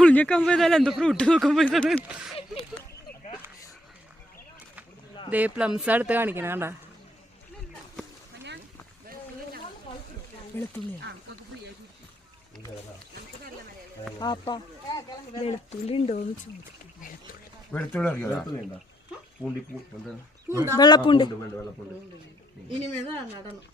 ഒളിഞ്ഞക്കാൻ പോയതാലും എന്തോ ഫ്രൂട്ട് നോക്കാൻ പോയതാണ്. ദേ പ്ലംസ് അടുത്ത് കാണിക്കണ കണ്ട. വെളുത്തുള്ളി ഉണ്ടോന്ന് ചോദിക്കും. വെള്ളപ്പൂണ്ട് ഇനി നടണം.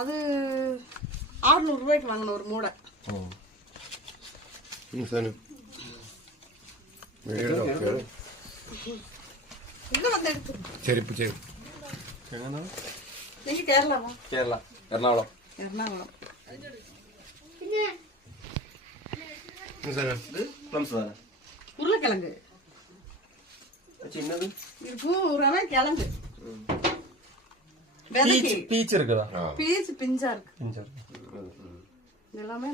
അത് 600 രൂപയ്ക്ക് വാങ്ങണം ഒരു മൂട. ചെരുപ്പ് എറണാകുളം. പിന്നെ ഉരുളക്കിഴങ്ങ് கிழங்கு பீச் இருக்குதா? பீச் பிஞ்சா இருக்கு. எல்லாமே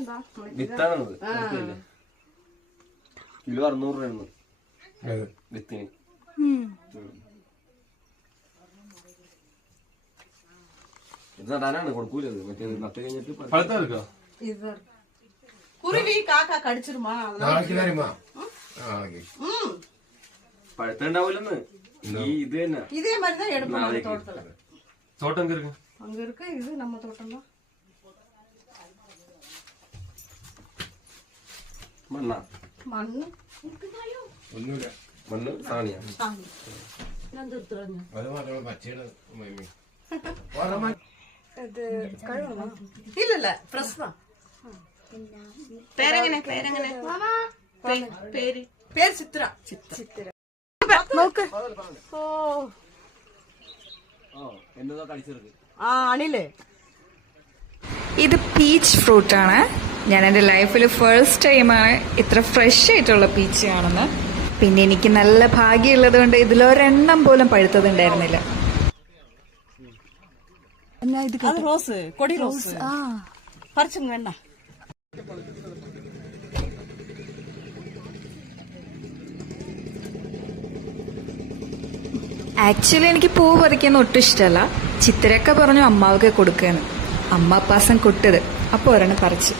வித்தானது കിലോ 600 രൂപയാണ് വിത്തിന്. ഇത് നടാനാണ് കൊടുക്കൂലത്. മറ്റേ നട്ട് കഴിഞ്ഞിട്ട് പഴുത്തെടുക്കാം. കുരുവി കാക്ക കടിച്ചിരുമാ പഴുത്തുണ്ടാവൂലെന്ന്. ഇത് തന്നെ இதே மாதிரி தான் எடுப்போம் நம்ம தோட்டத்துல. தோட்டம் எங்க இருக்கு? அங்க இருக்கு. இது நம்ம தோட்டம் தான். മണ്ണാ? മണ്ണ് ഒന്നുമില്ല. മണ്ണ് സാണിയാ? ഇല്ലല്ല പ്രശ്ന. പേരെങ്ങനെ? പേര് ചിത്ര. നോക്ക്. എന്നതാ കളിച്ചെടുക്ക്. അണിലേ ഇത് പീച്ച് ഫ്രൂട്ടാണ്. ഞാൻ എൻ്റെ ലൈഫിൽ ഫസ്റ്റ് ടൈമാണ് ഇത്ര ഫ്രഷ് ആയിട്ടുള്ള പീച്ച് കാണുന്നത്. പിന്നെ എനിക്ക് നല്ല ഭാഗ്യമുള്ളത് കൊണ്ട് ഇതിലൊരെണ്ണം പോലും പഴുത്തതുണ്ടായിരുന്നില്ല. റോസ്, കൊടി റോസ്. പറിച്ചു വേണ്ട. ആക്ച്വലി എനിക്ക് പൂ പറിക്കുന്ന ഒട്ടും ഇഷ്ടമല്ല. ചിത്രയൊക്കെ പറഞ്ഞു അമ്മാവൊക്കെ കൊടുക്കുകയാണ്. അമ്മ അപ്പാസം കൊട്ടത്. അപ്പോൾ ഒരെണ്ണം പറിച്ചു.